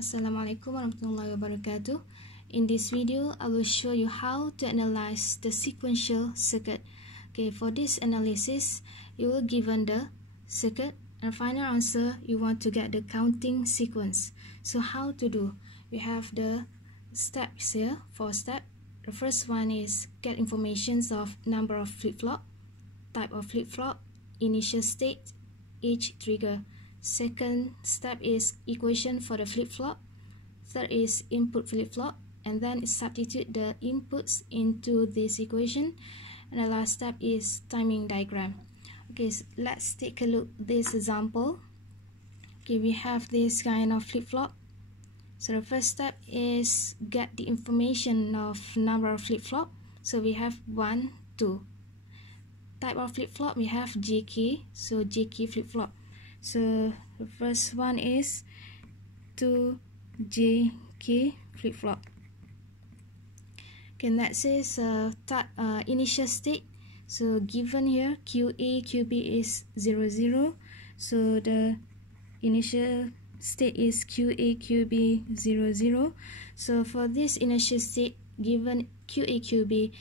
Assalamualaikum warahmatullahi wabarakatuh. In this video, I will show you how to analyze the sequential circuit. Okay, for this analysis, you will given the circuit and final answer you want to get the counting sequence. So how to do? We have the steps here, 4 steps. The first one is get informations of number of flip-flop, type of flip-flop, initial state, each trigger. Second step is equation for the flip-flop. Third is input flip-flop, and then substitute the inputs into this equation. And the last step is timing diagram. Okay, so let's take a look at this example. Okay, we have this kind of flip-flop. So the first step is get the information of number of flip-flop. So we have 1, 2. Type of flip-flop, we have JK, so JK flip-flop. So the first one is 2JK flip-flop. Okay, next is initial state. So given here QA, QB is 0, 0. So the initial state is QA, QB 0, 0. So for this initial state given QA, QB,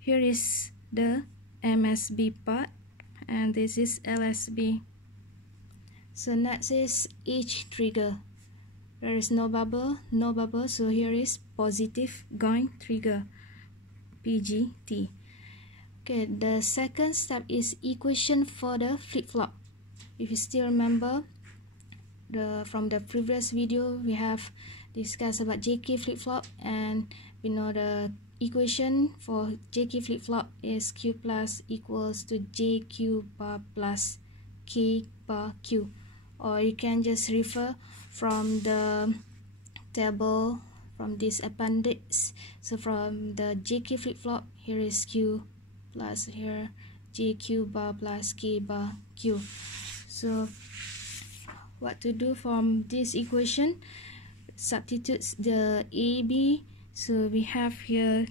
here is the MSB part and this is LSB. So next is each trigger. There is no bubble, so here is positive going trigger, PGT. Okay, the second step is equation for the flip-flop. If you still remember, from the previous video, we have discussed about JK flip-flop, and we know the equation for JK flip-flop is Q plus equals to JQ bar plus K bar Q. Or you can just refer from the table from this appendix. So from the JK flip-flop, here is Q plus here JQ bar plus K bar Q. So what to do from this equation? Substitute the AB. So we have here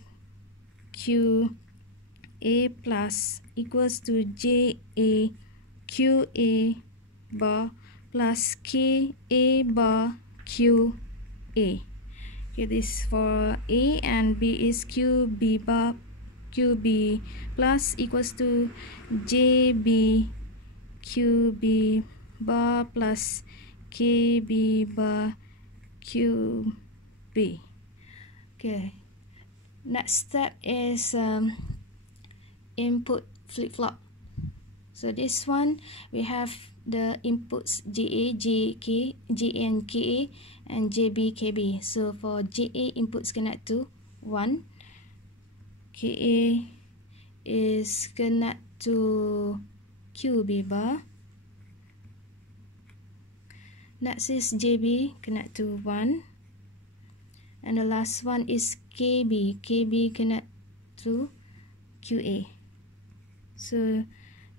QA plus equals to JA QA bar plus KA bar QA. Okay, this for A, and B is QB bar QB plus equals to JB QB bar plus KB bar QB. Okay, next step is input flip-flop. So this one we have the inputs JA, JK, JA and KA, and JB, KB. So for JA inputs connect to 1, KA is connect to QB bar. Next is JB connect to 1, and the last one is KB. KB connect to QA. So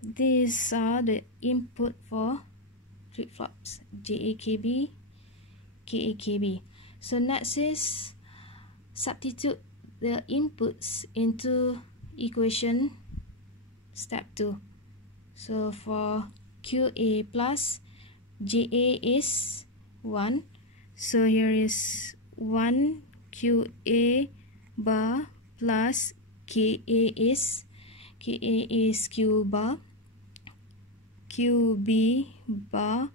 these are the input for flip-flops JAKB, KAKB. So next is substitute the inputs into equation step 2. So for QA plus JA is 1. So here is 1 QA bar plus KA is Q bar, QB bar.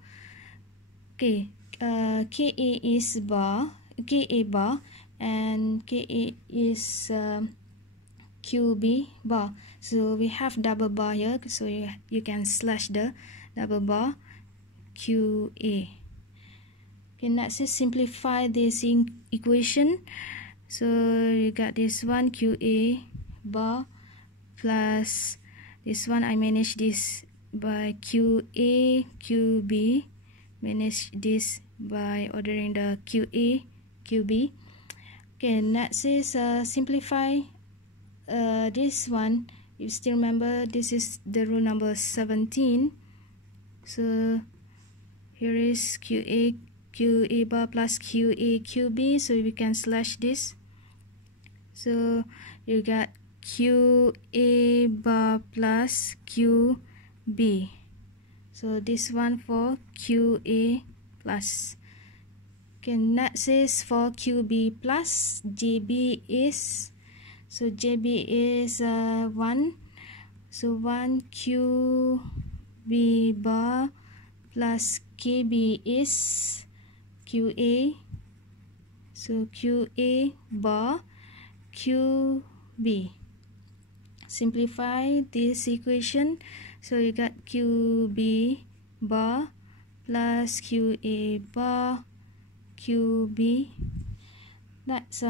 Okay, KA is bar, KA bar, and KA is QB bar. So we have double bar here, so you can slash the double bar QA. Okay, next is simplify this equation. So you got this one QA bar plus this one. I manage this by QA, QB, manage this by ordering the QA, QB. Okay, next is simplify this one. You still remember this is the rule number 17. So here is QA bar plus QA, QB. So we can slash this. So you got QA bar plus QB. So this one for QA plus Okay, next is for QB plus JB is, so JB is 1, so 1 QB bar plus KB is QA, so QA bar QB. Simplify this equation, so you got QB bar plus QA bar QB. That's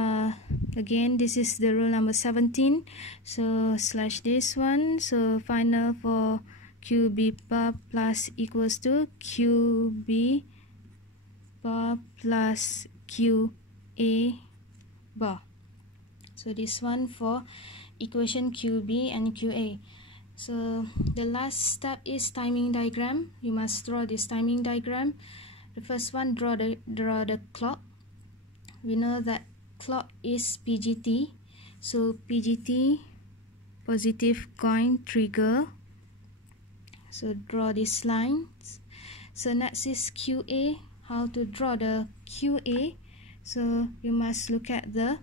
again, this is the rule number 17, so slash this one, so final for QB bar plus equals to QB bar plus QA bar. So this one for equation QB and QA. So the last step is timing diagram. You must draw this timing diagram. The first one, draw the clock. We know that clock is PGT, so PGT, positive coin trigger. So draw these lines. So next is QA. How to draw the QA? So you must look at the,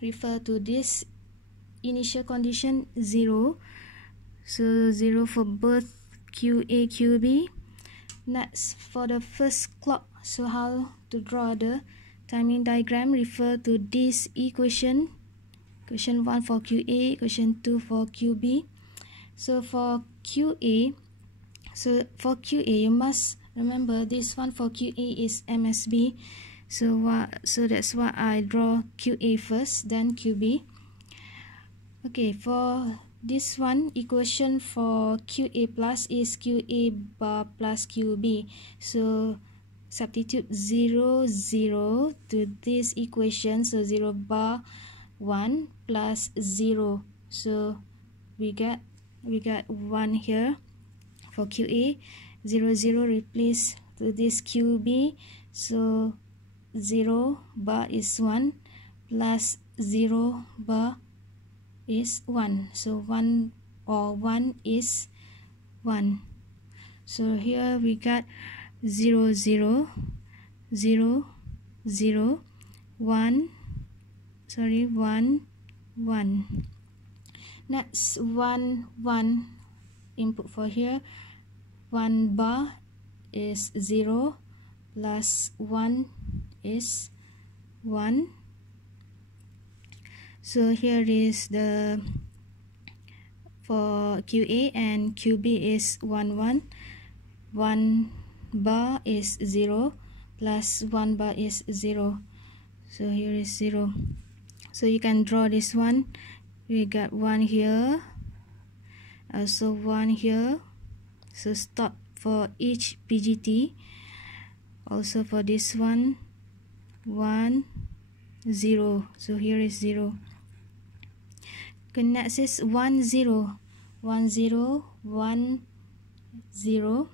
refer to this initial condition 0, so 0 for both QA QB. Next, for the first clock, so how to draw the timing diagram? Refer to this equation, equation 1 for QA, equation 2 for QB. So for QA, so for QA you must remember this one for QA is MSB, so that's why I draw QA first, then QB. Okay, for this one, equation for QA plus is QA bar plus QB. So substitute 0, 0 to this equation. So 0 bar 1 plus 0. So we got 1 here for QA. 0, 0 replace to this QB. So 0 bar is 1 plus 0 bar is 1, so 1 or 1 is 1. So here we got 0, 0, 0, 0, 1, 1, 1. Next, 1, 1 input for here. 1 bar is 0 plus 1 is 1. So here is the for QA and QB is 1, 1. 1 bar is 0 plus 1 bar is 0. So here is 0. So you can draw this one. We got 1 here, also 1 here. So stop for each PGT. Also for this one, 1, 0. So here is 0. Okay, next is 1, 0. 1, 0, 1, 0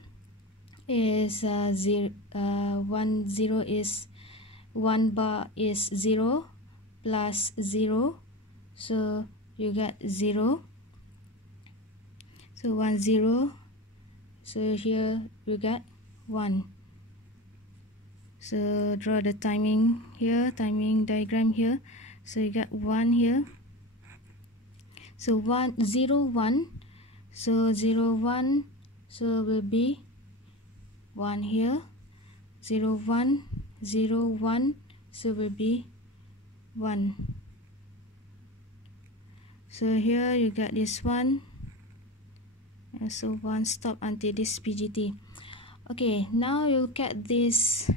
is 1, 0 is 1 bar is 0 plus 0. So you get 0. So 1, 0. So here you got 1. So draw the timing here, timing diagram here. So you got 1 here. So 1, 0, 1. So 0, 1. So will be 1 here. 0, 1, 0, 1. So will be 1. So here you got this one. And so 1 stop until this PGT. Okay, now you look at this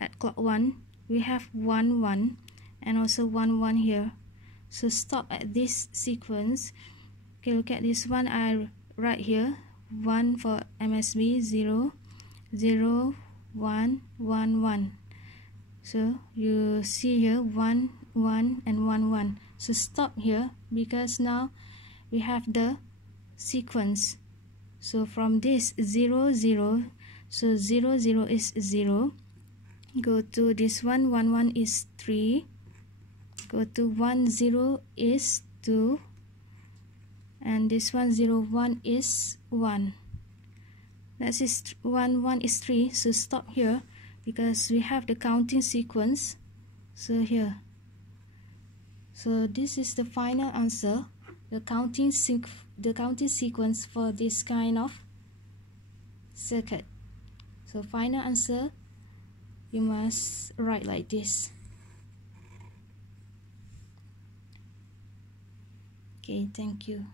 at clock 1. We have 1, 1 and also 1, 1 here. So stop at this sequence. Okay, look at this one. I write here 1 for MSB, 0, 0, 1, 1, 1. So you see here 1, 1 and 1, 1. So stop here because now we have the sequence. So from this 0, 0, so 0, 0 is 0. Go to this one, 1, 1 is 3. Go to 1, 0 is 2. And this one, 0, 1 is 1. That is 1, 1 is 3. So stop here because we have the counting sequence. So here, so this is the final answer, the counting sequence for this kind of circuit. So final answer, you must write like this. Okay, thank you.